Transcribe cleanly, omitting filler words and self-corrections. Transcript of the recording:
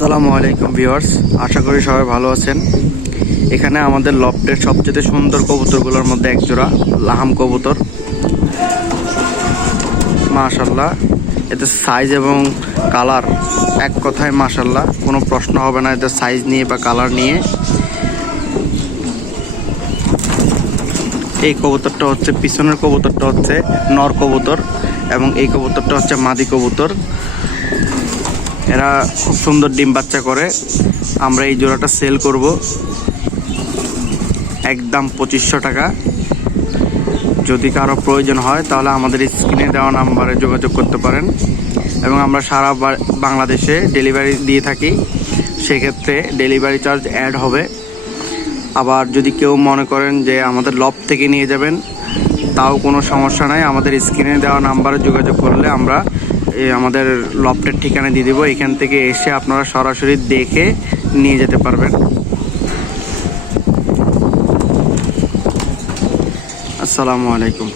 আসসালামু আলাইকুম ভিউয়ার্স, আশা করি সবাই ভালো আছেন। এখানে আমাদের লফটের সবচেয়ে সুন্দর কবুতরগুলোর মধ্যে এক জোড়া লাহাম কবুতর। মাশাআল্লাহ, এতে সাইজ এবং কালার এক কথায় মাশাআল্লাহ, কোনো প্রশ্ন হবে না এতে সাইজ নিয়ে বা কালার নিয়ে। এই কবুতরটা হচ্ছে, পিছনের কবুতরটা হচ্ছে নর কবুতর এবং এই কবুতরটা হচ্ছে মাদি কবুতর। এরা খুব সুন্দর ডিম বাচ্চা করে। আমরা এই জোড়াটা সেল করব একদম 2500 টাকা। যদি কারো প্রয়োজন হয় তাহলে আমাদের স্ক্রিনে দেওয়া নাম্বারে যোগাযোগ করতে পারেন এবং আমরা সারা বাংলাদেশে ডেলিভারি দিয়ে থাকি। সেক্ষেত্রে ডেলিভারি চার্জ অ্যাড হবে। আবার যদি কেউ মনে করেন যে আমাদের লফট থেকে নিয়ে যাবেন, তাও কোনো সমস্যা নাই। আমাদের স্ক্রিনে দেওয়া নাম্বারে যোগাযোগ করলে আমরা আমাদের লফটের ঠিকানা দিয়ে দেবো। এখান থেকে এসে আপনারা সরাসরি দেখে নিয়ে যেতে পারবেন। আসসালামু আলাইকুম।